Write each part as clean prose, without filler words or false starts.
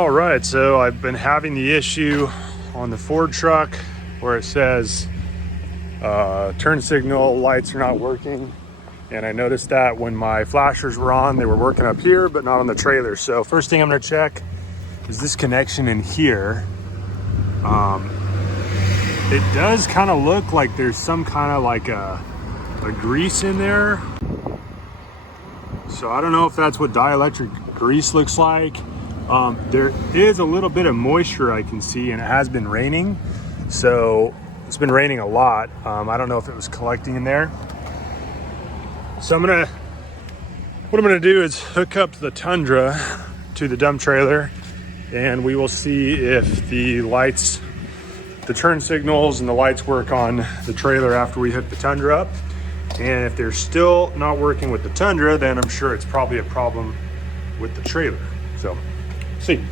All right, so I've been having the issue on the Ford truck where it says turn signal lights are not working. And I noticed that when my flashers were on, they were working up here, but not on the trailer. So first thing I'm gonna check is this connection in here. It does kind of look like there's some kind of like a grease in there. So I don't know if that's what dielectric grease looks like. There is a little bit of moisture I can see, and it has been raining. So it's been raining a lot. I don't know if it was collecting in there. So what I'm gonna do is hook up the Tundra to the dump trailer, and we will see if the lights, the turn signals and the lights work on the trailer after we hook the Tundra up. And if they're still not working with the Tundra, then I'm sure it's probably a problem with the trailer. So, see.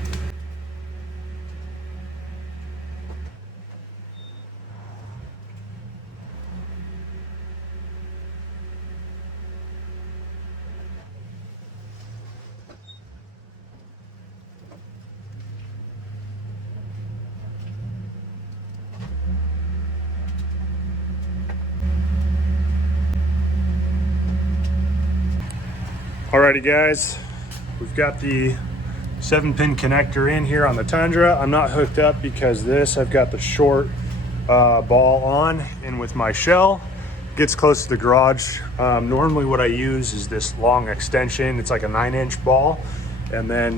Alrighty guys, we've got the 7-pin connector in here on the Tundra. I'm not hooked up because I've got the short ball on, and with my shell, gets close to the garage. Normally what I use is this long extension. It's like a 9-inch ball, and then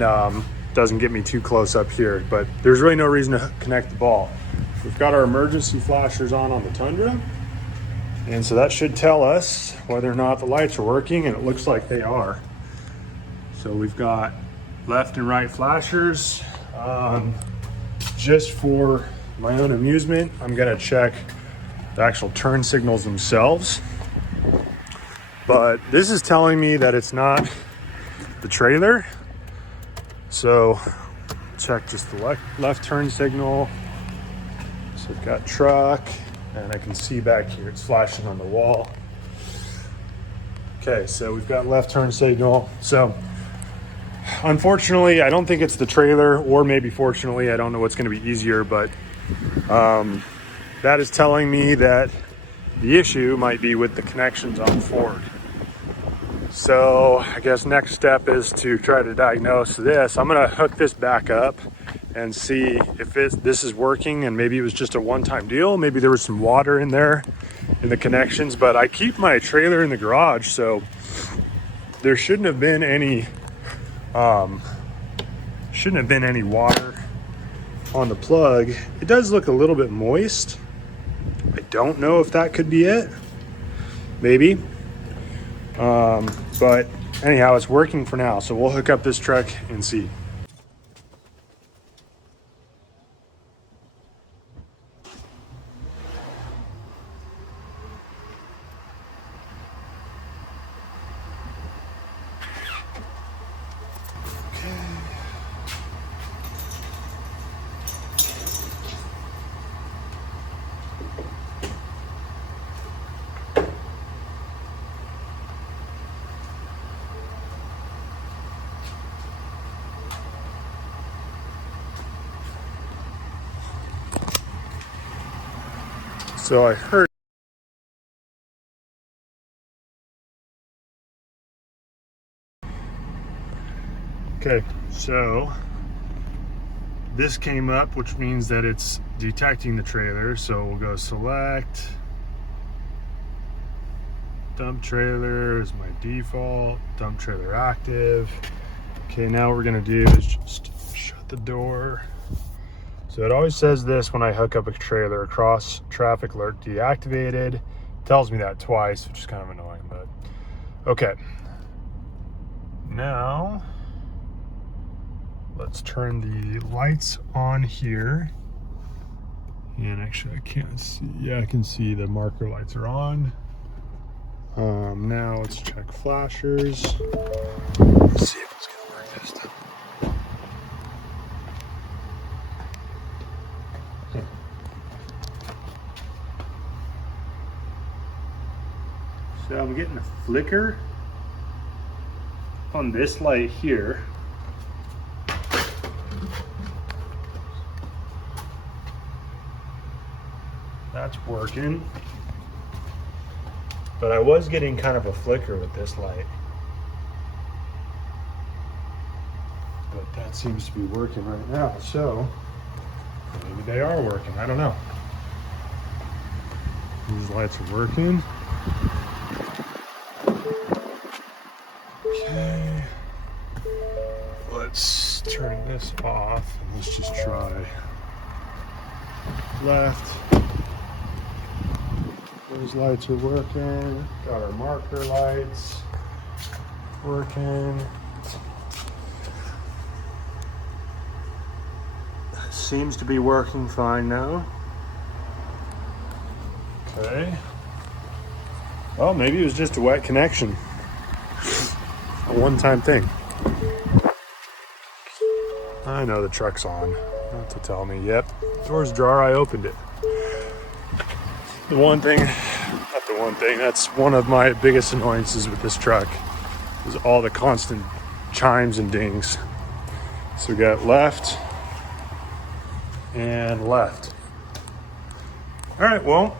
doesn't get me too close up here, but there's really no reason to connect the ball. We've got our emergency flashers on the Tundra. And so that should tell us whether or not the lights are working, and it looks like they are. So we've got left and right flashers. Just for my own amusement, I'm gonna check the actual turn signals themselves. But this is telling me that it's not the trailer. So check just the left turn signal. So we've got truck. And I can see back here, it's flashing on the wall. Okay, so we've got left turn signal. So unfortunately, I don't think it's the trailer, or maybe fortunately, I don't know what's gonna be easier, but that is telling me that the issue might be with the connections on Ford. So I guess next step is to try to diagnose this. I'm gonna hook this back up and see if this is working, and maybe it was just a one-time deal. Maybe there was some water in there in the connections, but I keep my trailer in the garage, so there shouldn't have been any water on the plug. It does look a little bit moist. I don't know if that could be it. Maybe. But anyhow, it's working for now, so we'll hook up this truck and see. So I heard. Okay, so this came up, which means that it's detecting the trailer. So we'll go select, dump trailer is my default, dump trailer active. Okay, now what we're gonna do is just shut the door. So it always says this when I hook up a trailer: cross traffic alert deactivated. It tells me that twice, which is kind of annoying, but okay. Now let's turn the lights on here. And actually I can't see, yeah, I can see the marker lights are on. Now let's check flashers. Let's see if it's gonna work this time. So I'm getting a flicker on this light here. That's working. But I was getting kind of a flicker with this light. But that seems to be working right now, so maybe they are working, I don't know. These lights are working. Okay. Let's turn this off and let's just try left. Those lights are working. Got our marker lights working. Seems to be working fine now. Okay. Well, maybe it was just a wet connection. A one-time thing. I know the truck's on. Not to tell me. Yep. Door's ajar. I opened it. The one thing, not the one thing, that's one of my biggest annoyances with this truck is all the constant chimes and dings. So we got left and left. All right, well,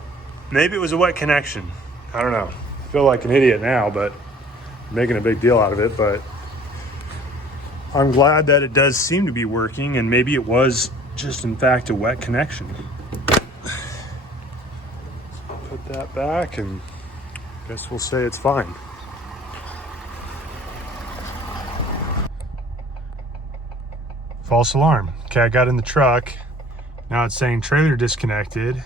maybe it was a wet connection. I don't know. I feel like an idiot now, but I'm making a big deal out of it. But I'm glad that it does seem to be working, and maybe it was just, in fact, a wet connection. Put that back, and I guess we'll say it's fine. False alarm. Okay, I got in the truck. Now it's saying trailer disconnected,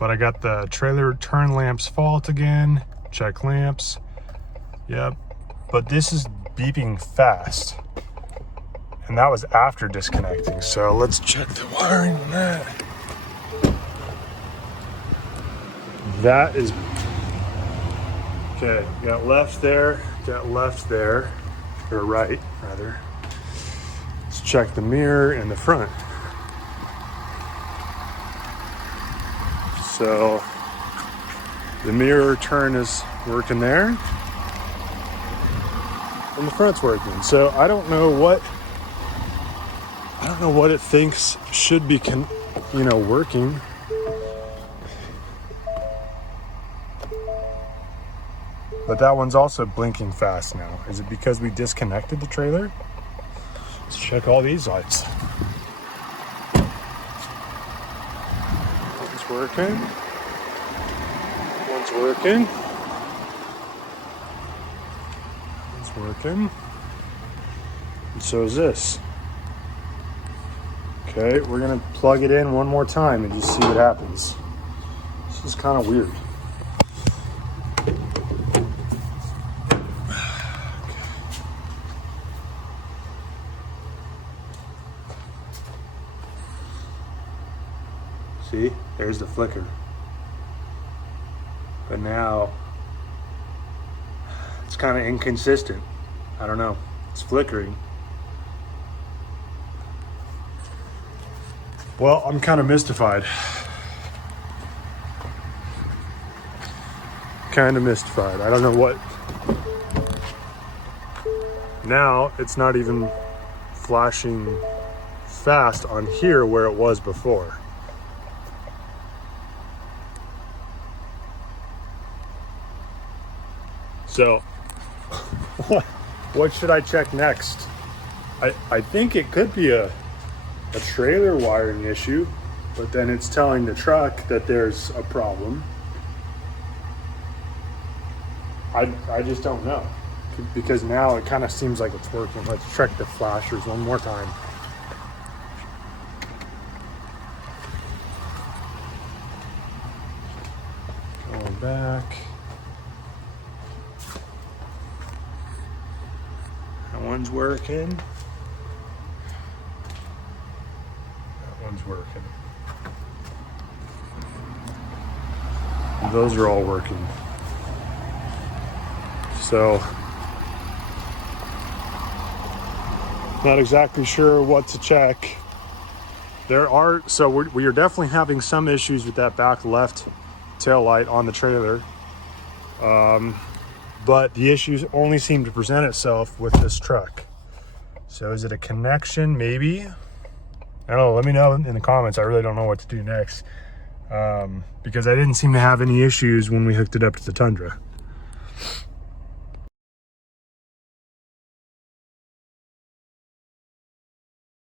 but I got the trailer turn lamps fault again. Check lamps. Yep. But this is beeping fast. And that was after disconnecting. So let's check the wiring on that. That is, okay, got left there, or right, rather. Let's check the mirror and the front. So the mirror turn is working there, and the front's working. So I don't know what it thinks should be, working. But that one's also blinking fast now. Is it because we disconnected the trailer? Let's check all these lights. One's working. One's working. One's working. And so is this. Okay, we're gonna plug it in one more time and just see what happens. This is kind of weird. See, there's the flicker. But now it's kind of inconsistent. I don't know. It's flickering. Well, I'm kind of mystified. I don't know what. Now it's not even flashing fast on here where it was before. So, what should I check next? I think it could be a trailer wiring issue, but then it's telling the truck that there's a problem. I just don't know, because now it kind of seems like it's working. Let's check the flashers one more time. Going back. That one's working. That one's working. Those are all working. So, not exactly sure what to check. We are definitely having some issues with that back left tail light on the trailer. But the issues only seem to present itself with this truck. So is it a connection? Maybe. I don't know. Let me know in the comments. I really don't know what to do next. because I didn't seem to have any issues when we hooked it up to the Tundra.